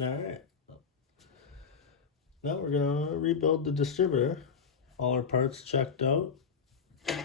Alright. Now we're gonna rebuild the distributor. All our parts checked out.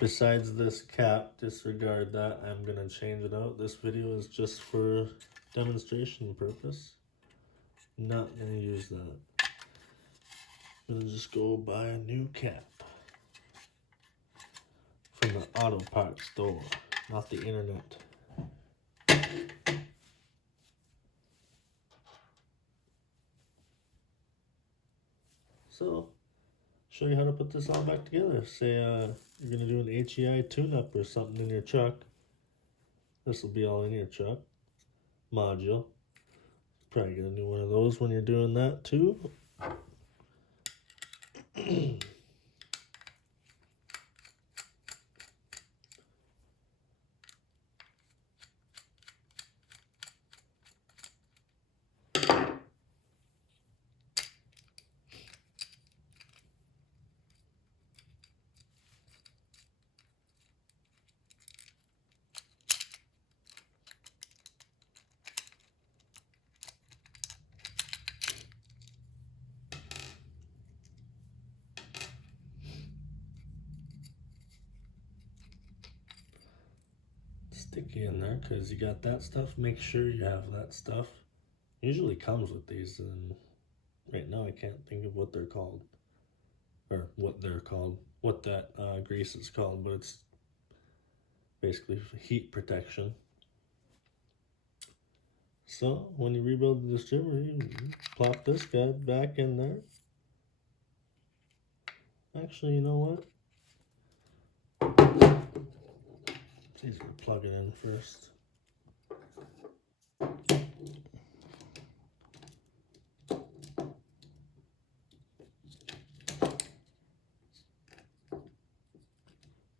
Besides this cap, disregard that. I'm gonna change it out. This video is just for demonstration purpose. Not gonna use that. I'm gonna just go buy a new cap from the auto parts store, not the internet. So, show you how to put this all back together. Say you're gonna do an H.e.I tune-up or something in your truck. This will be all in your truck module. Probably gonna do one of those when you're doing that too. Sticky in there because you got that stuff. Make sure you have that stuff. Usually comes with these, and right now I can't think of what they're called, or what they're called, what that grease is called, but it's basically heat protection. So when you rebuild the distributor, you plop this guy back in there. Actually, you know what? It's easier to plug it in first.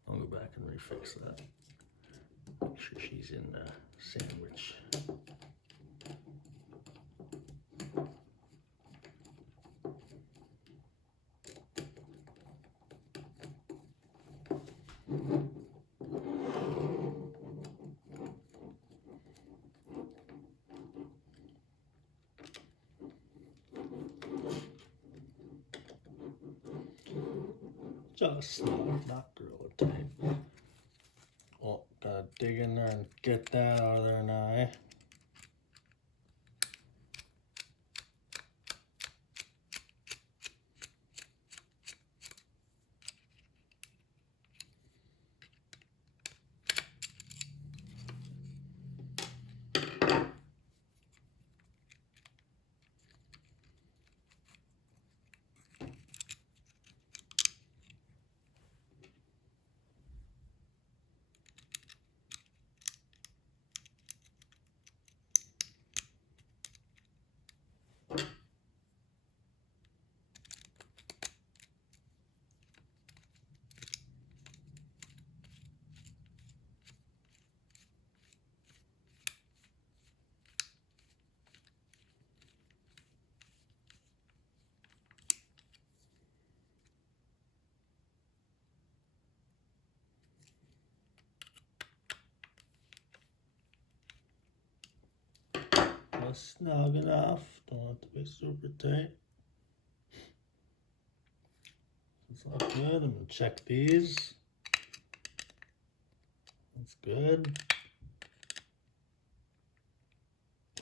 I'll go back and refix that. Make sure she's in the sandwich. Just not gorilla tape. Oh, gotta dig in there and get that out of there now, eh? Just snug enough. Don't want to be super tight. It's all good. I'm gonna check these. That's good.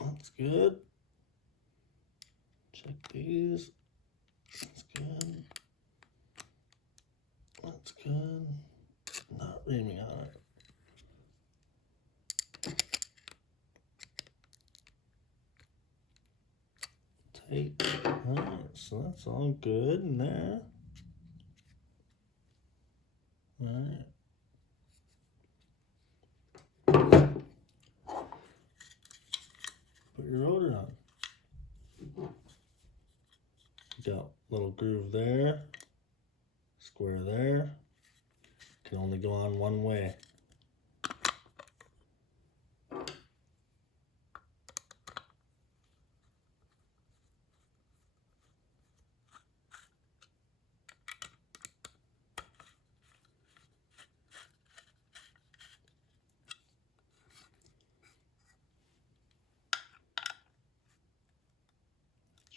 That's good. Check these. That's good. That's good. Not reaming on it. Tight. Alright, so that's all good in there. Alright. Put your rotor on. Got a little groove there. Square there. Can only go on one way.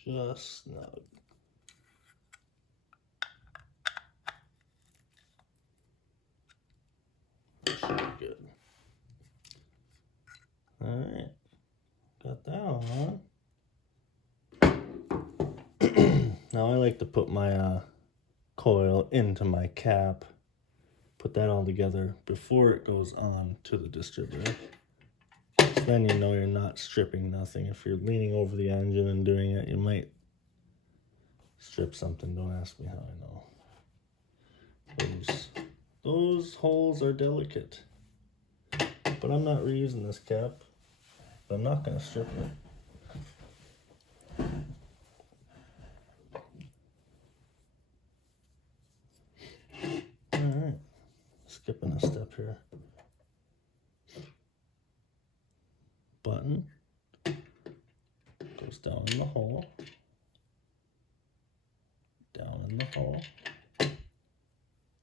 just snug. Should be good. Alright, got that on. Now I like to put my coil into my cap, put that all together before it goes on to the distributor. So then you know you're not stripping nothing. If you're leaning over the engine and doing it, you might strip something. Don't ask me how I know. Those holes are delicate. But I'm not reusing this cap. But I'm not going to strip it. Alright, skipping a step here. Button goes down in the hole. Down in the hole.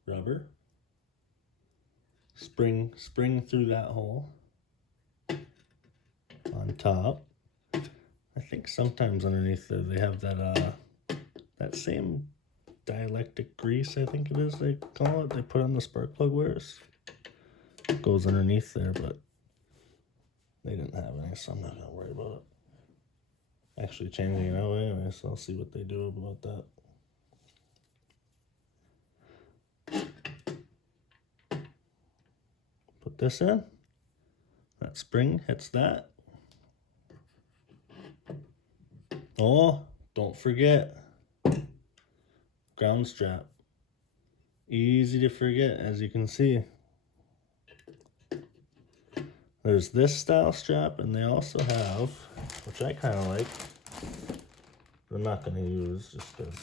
Rubber. Spring through that hole. On top. I think sometimes underneath there they have that same dielectric grease, I think it is they call it. They put on the spark plug wires. It goes underneath there, but they didn't have any, so I'm not gonna worry about it. Actually changing it out anyway, so I'll see what they do about that. Put this in. That spring hits that. Oh, don't forget. Ground strap. Easy to forget, as you can see. There's this style strap, and they also have, which I kind of like, but I'm not going to use just because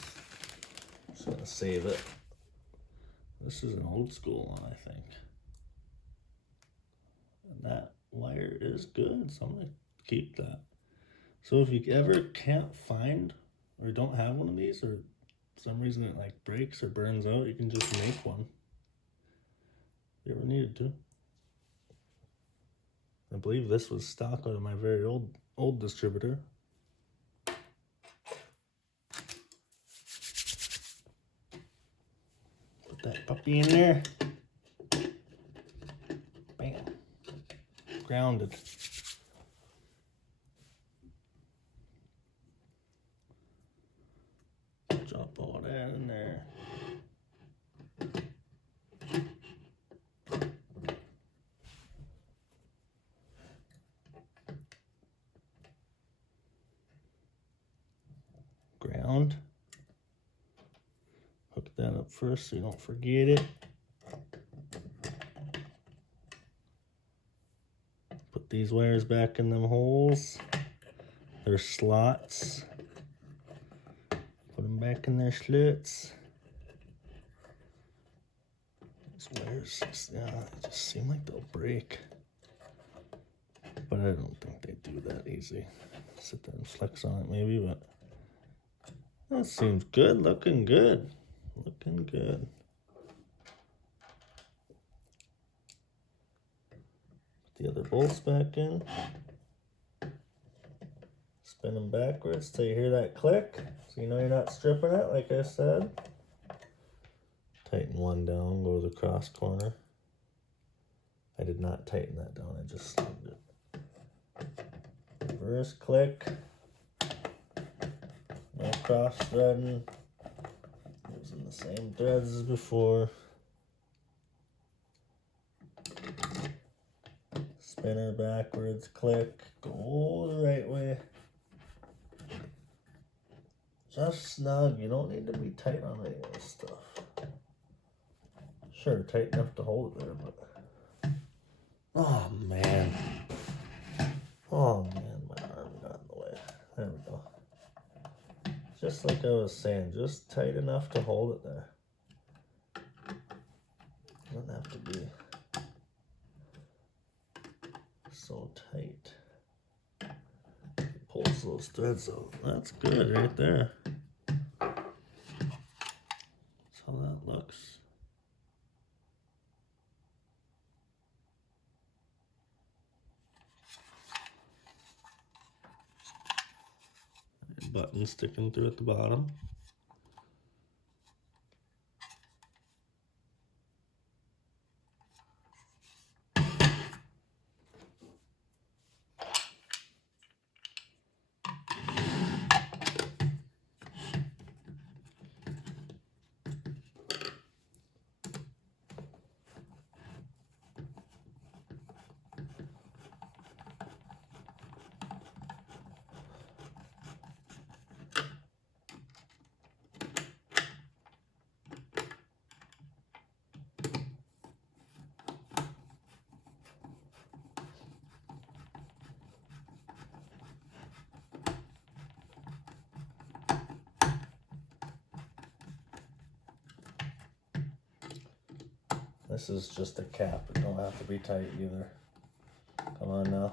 I'm just going to save it. This is an old school one, I think. And that wire is good, so I'm going to keep that. So if you ever can't find or don't have one of these, or for some reason it like breaks or burns out, you can just make one if you ever needed to. I believe this was stock out of my very old distributor. Put that puppy in there. Bam. Grounded. Drop all that in there. Ground. Hook that up first so you don't forget it. Put these wires back in them holes. They're slots. Put them back in their slits. These wires, yeah, they just seem like they'll break. But I don't think they do that easy. Sit there and flex on it maybe, but that seems good, looking good. Looking good. Put the other bolts back in. Spin them backwards till you hear that click, so you know you're not stripping it, like I said. Tighten one down, go to the cross corner. I did not tighten that down, I just slugged it. Reverse click. No cross threading. Using the same threads as before. Spinner backwards, click, go the right way. Just snug, you don't need to be tight on any of this stuff. Sure, tight enough to hold it there, but... Oh man. Oh man, my arm got in the way. There we go. Just like I was saying, just tight enough to hold it there. Doesn't have to be so tight. Pulls those threads out. That's good right there. That's how that looks. button sticking through at the bottom. This is just a cap, it don't have to be tight either. Come on now.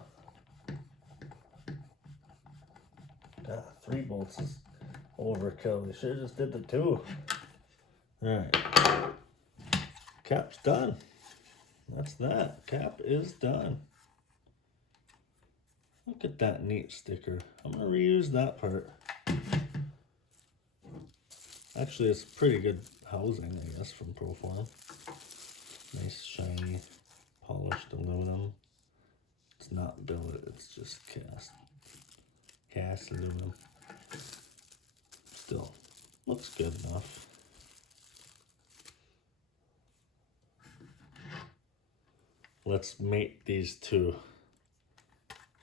3 bolts is overkill. We should have just did the 2. Alright. Cap's done. That's that. Cap is done. Look at that neat sticker. I'm going to reuse that part. Actually, it's pretty good housing, I guess, from Proform. Nice, shiny, polished aluminum. It's not billet, it's just cast aluminum. Still, looks good enough. Let's mate these 2.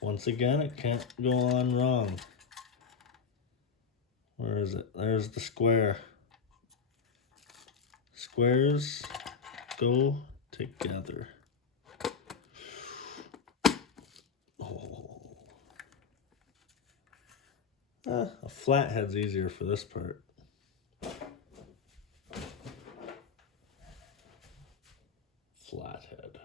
Once again, it can't go on wrong. Where is it? There's the square. Squares go together. Oh. A flathead's easier for this part. Flathead.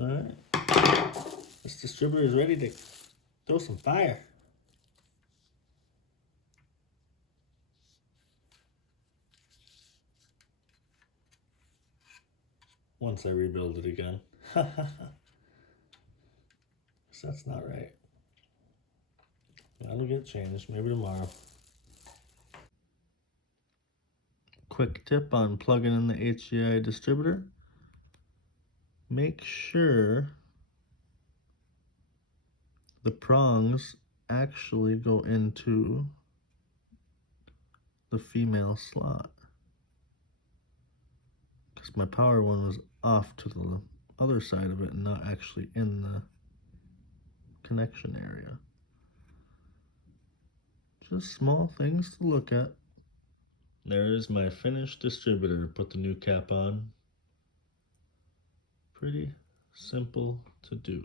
Alright. This distributor is ready to throw some fire. Once I rebuild it again. So that's not right. That'll get changed, maybe tomorrow. Quick tip on plugging in the H.e.I distributor. Make sure the prongs actually go into the female slot. Because my power one was off to the other side of it and not actually in the connection area. Just small things to look at. There is my finished distributor. Put the new cap on. Pretty simple to do.